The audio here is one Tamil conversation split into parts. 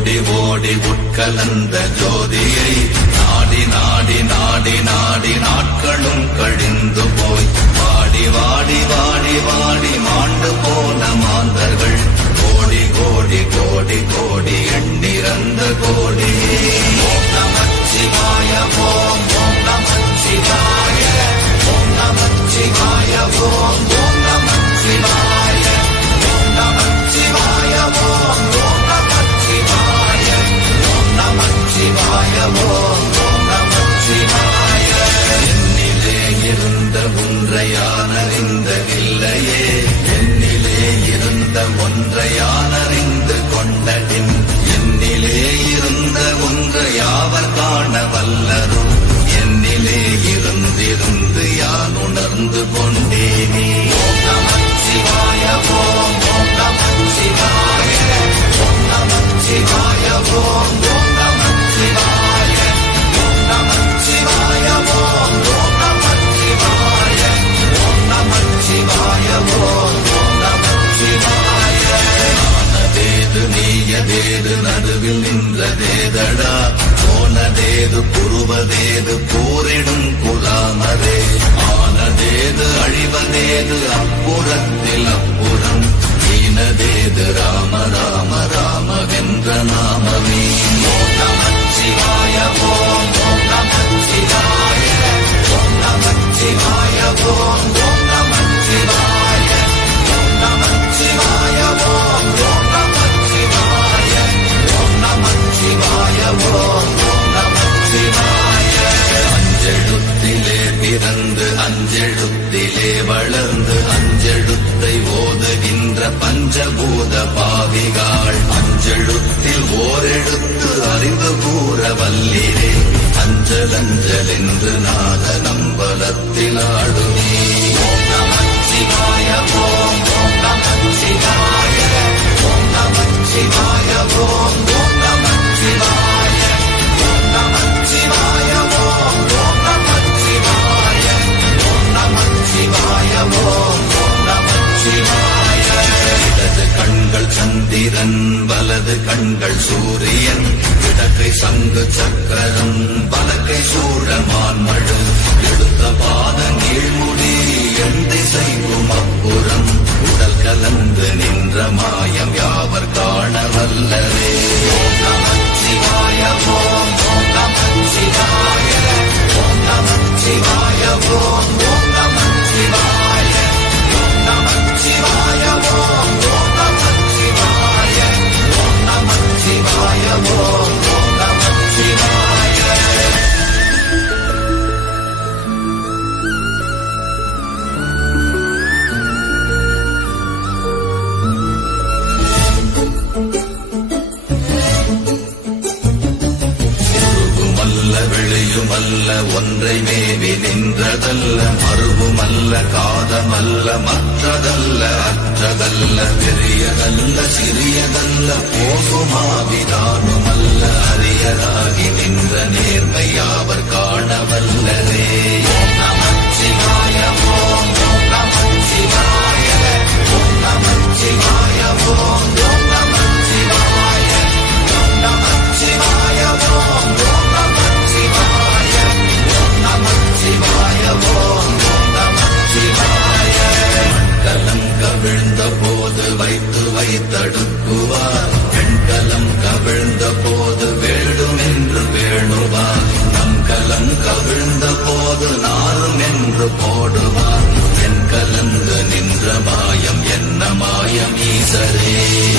ஓடி ஓடி உட்கலந்த ஜோதியை நாடி நாடி நாடி நாடி நாட்களும் கழிந்து போய் வாடி வாடி வாடி வாடி மாண்டு போன மாந்தர்கள் கோடி கோடி கோடி கோடி எண்ணிறந்த கோடி. ஓம் நமச்சிவாய ஓம் ஓம் நமச்சிவாய ஓம் நமச்சிவாய ஓம் ஓம் நமச்சிவாய ஓம் நமச்சிவாய ஓம் ஓம் நமச்சிவாய ஓம் நமச்சிவாய ஓம் ஓம் நமச்சிவாய. என்னிலே இருந்த ஒன்றையானறிந்ததில்லையே என்னிலே இருந்த ஒன்றையானறிந்து கொண்டதின் என்னிலே இருந்த ஒன்றையாவர் காண வல்லரும் என்னிலே இருந்திருந்து யான் உணர்ந்து கொண்டேனே. ஓம் நமச்சிவாய ஓம் ஓம் நமச்சிவாய ஓம் நமச்சிவாய ஓம் ஓம் நமச்சிவாய ஓம் நமச்சிவாய ஓம் ஓம் நமச்சிவாய ஓம் நமச்சிவாய ஓம் ஓம் நமச்சிவாய. ஆனதேது நீயதேது நடுவில் நின்றதேதடா போனதேது புருவதேது போரிடும் குலாமரே ஆனதேது அழிவதேது அப்புறத்தில் அப்புறம் ஈனதேது ராம ராம ராமவென்ற நாமமே. ஓம் நமச்சிவாய ஓம் ஓம் நமச்சிவாய ஓம் நமச்சிவாய ஓம் ஓம் நமச்சிவாய ஓம் நமச்சிவாய ஓம் ஓம் நமச்சிவாய ஓம் நமச்சிவாய ஓம் ஓம் நமச்சிவாய. அஞ்செழுத்திலே பிறந்து அஞ்செழுத்திலே வளர்ந்து அஞ்செழுத்தை ஓதுகின்ற பஞ்சபூத பாவிகாள் அஞ்செழுத்தில் ஓரெழுத்து அறிந்து கூற வல்லிரே அஞ்சல் அஞ்சல் என்று நாத நம்பலத்தில் ஆடுமே. ஓம் நமச்சிவாய ஓம் ஓம் நமச்சிவாய ஓம் நமச்சிவாய ஓம் ஓம் நமச்சிவாய ஓம் நமச்சிவாய ஓம் ஓம் நமச்சிவாய ஓம் நமச்சிவாய ஓம் ஓம் நமச்சிவாய. இடது கண்கள் சந்திரன் வலது கண்கள் சூரியன் இடக்கை சங்கு சக்கரம் வலக்கை சூழமான் மழு எடுத்த பாத நீழ்முடி என் திசைக்கும் அப்புறம் உடல் கலந்து நின்ற மாயம் யாவர் காண வல்லரே. ஓம் நமச்சிவாய ஓம் ஓம் நமச்சிவாய ஓம் நமச்சிவாய ஓம் ஓம் நமச்சிவாய ஓம் நமச்சிவாய ஓம் ஓம் நமச்சிவாய ஓம் நமச்சிவாய ஓம் ஓம் நமச்சிவாய. வெளியுமல்ல ஒன்றை மேவி நின்றதல்ல மறுவுமல்ல காதமல்ல மற்றதல்ல அற்றதல்ல பெரியதல்ல சிறியதல்ல போகுமாவிதானுமல்ல அரியராகி நின்ற நேர்மை யாவர் காணவல்லரே. ஓம் நமச்சிவாய ஓம் ஓம் நமச்சிவாய ஓம் நமச்சிவாய ஓம் ஓம் நமச்சிவாய ஓம் நமச்சிவாய ஓம் ஓம் நமச்சிவாய ஓம் நமச்சிவாய ஓம் ஓம் நமச்சிவாய. மண்கலம் கவிழ்ந்த போது வைத்து வைத்தடுக்குவார் பெண்கலம் கவிழ்ந்த போது வேடும் என்று வேணுவார் நம்கலம் கவிழ்ந்த போது நாரும் என்று போடுவார் என் கலந்து நின்ற மாயம் என்ன மாயம் ஈசரே.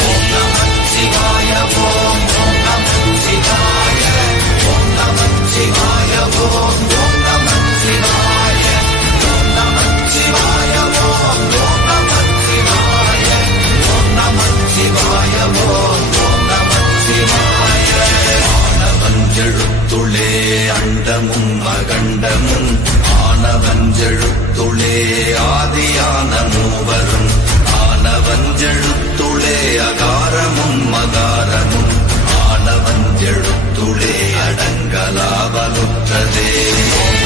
ஓம் நமச்சிவாய ஓம் ஓம் நமச்சிவாய ஓம் நமச்சிவாய ஓம் ஓம் நமச்சிவாய ஓம் நமச்சிவாய ஓம் ஓம் நமச்சிவாய ஓம் நமச்சிவாய ஓம் ஓம் நமச்சிவாய. ஆனவஞ்செழுத்துளே அண்டமும் அகண்டமும் ஆனவஞ்செழுத்துளே ஆதியான மூவரும் ஆனவஞ்செழுத்துளே அகாரமும் மகாரமும் ஆனவஞ்செழுத்துளே அடங்கலாவலுற்றதே. ஓம்